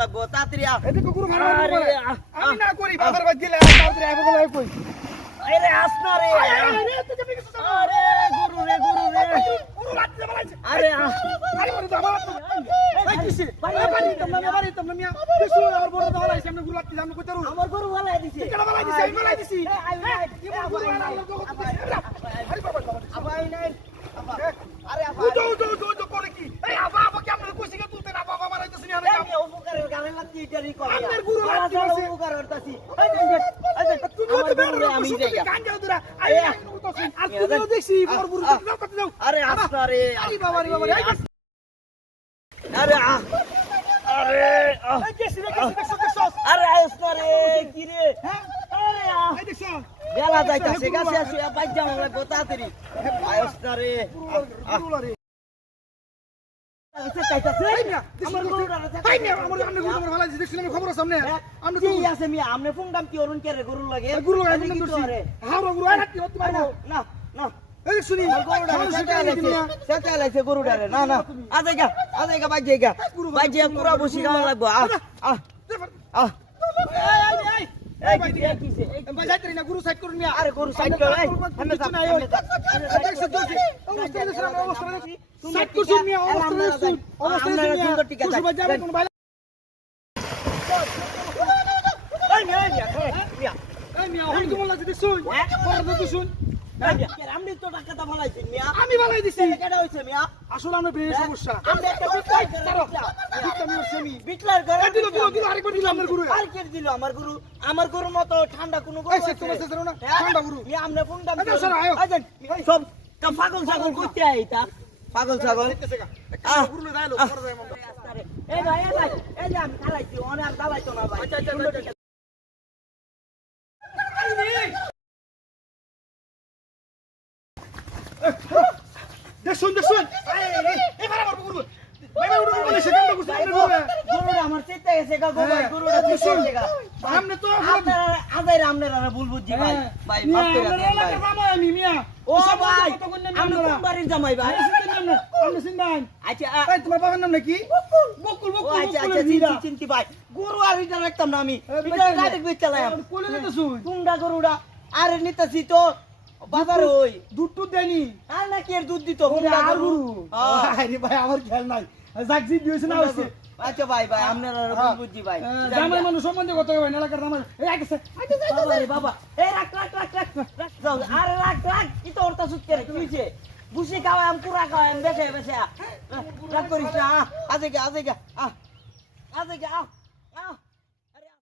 লাগবো তাড়াতাড়ি আ। এদিকে মারা আমি না করি বাবার বাদ গেলে তাড়াতাড়ি আইবো বলে কই আরে আস রে আরে গুরু রে আমরা গুরু দিছে বলাই বলাই নাই আবা আরে আবা উজো উজো উজো উজো করে কি এই আবা আবা কি আমরা কইছি কে তুলতে না বাবা মারাইতেছিস না আমি আমি উপকারের গানে লাগছি এটারই গুরু লাগতে আমার উপকার করতাছি। তুমি তো গরু রে আমি যাইগা গান যাও তোরা। আই আর তুমিও দেখছি বড় বুড়ো যাও কত যাও। আরে আস না রে আরে বাবা রে বাবা আরে আ আরে আরে আস রে কি রে হ্যাঁ আরে আ এই দেখছ বেলা যাইতাছে গাছে আসে বাইক মিয়া আমার গরুটা রে এই মিয়া আমার আমরা গুরু আমার ভালো দেখছি? আমি খবর সামনে আমরা কি আছে মিয়া আমনে ফোনটাম কি অরুণ কে রে গরু লাগে গুরু লাগাই এদিকে দিলাম কি দর্শি করে? হ্যাঁ গুরু আর না এই শুনি আমার গরুটা রে মানুষ সেটা এটা লাইছে মিয়া সেটা লাইছে গরুটা রে না না বাইক যাইগা বাইক যাইগা পুরা বসি গাওয়া লাগবো আ আ আ এই এই কিছে এই কিছে এই ভাই যাইতে না গুরু সাইড করুন মিয়া আরে গরু সাইড কর অবস্থা দেখছ অবস্থা সাইড করছুন মিয়া অবস্থা দেখছুন অবস্থা সুন্দর টিকা মিয়া ভাই যাবে কোন ভাই এই মিয়া মিয়া মিয়া এই মিয়া হন কেমন লাগছে দেখছুন হ্যাঁ? পরে দেখছুন এই তো টাকাটা ভালাইছি মিয়া। আমি ভালাই দিছি। কেডা হইছে মিয়া? আসলে আমার ব্রেনের সমস্যা। আমরা একটা বিটলাই আমি বিটলার করে দিল দিল দিল আরেকবার দিল আমার গুরু। আর কে দিল আমার গুরু? আমার গুরু মতো ঠান্ডা কোনো তোমার না ঠান্ডা গুরু। মিয়া আমনে ফোন দাম আচ্ছা, আয়ো। সব তা পাগল ছাগল কইতে আইতা পাগল ছাগল। এই ভাই এই ভাই এই যে আমি খালাইছি অনেক আর দাবাইতো না ভাই। দেখছুন দেখছুন। এবার আমার গুরু এবার গুরু বলে সেখানটা গুরু ভাই, ভাই ভাই ভাই ভাই ভাই ভাই আচ্ছা এই তোমার বাবার নাম নাকি? বকুল। ও বকুল আচ্ছা আচ্ছা চিনছি চিনছি ভাই গরু আর এটা রাখতাম না আমি। এটা বেচে ডাইরেক্ট চালাম কোলে নিতে কুন্ডা গরুটা। আরে নিতেছি তো। বাজার ওই। দুধ টুধ দেয়নি। আর নাকি এর দুধ দিত কুন্ডা গরু? হ্যাঁ। আরে ভাই আমার খেয়াল নাই। জাগজি দিয়েছে না হইছে আচ্ছা ভাই ভাই আপনারা ভুল বুঝছি ভাই। জামাই মানুষ সম্বন্ধে কত ভাই এলাকার জামাই। এই আইছে আইছে বাবা রে বাবা। এই রাখ রাখ রাখ রাখ রাখ আরে রাখ রাখ কি তো ওরটা সুত করে কি হইছে বুসি খাওয়াই, আম কুড়া খাওয়াই, আম বেছে বেছে করিস না আজে গা আজে গা আ আজে গা আ আ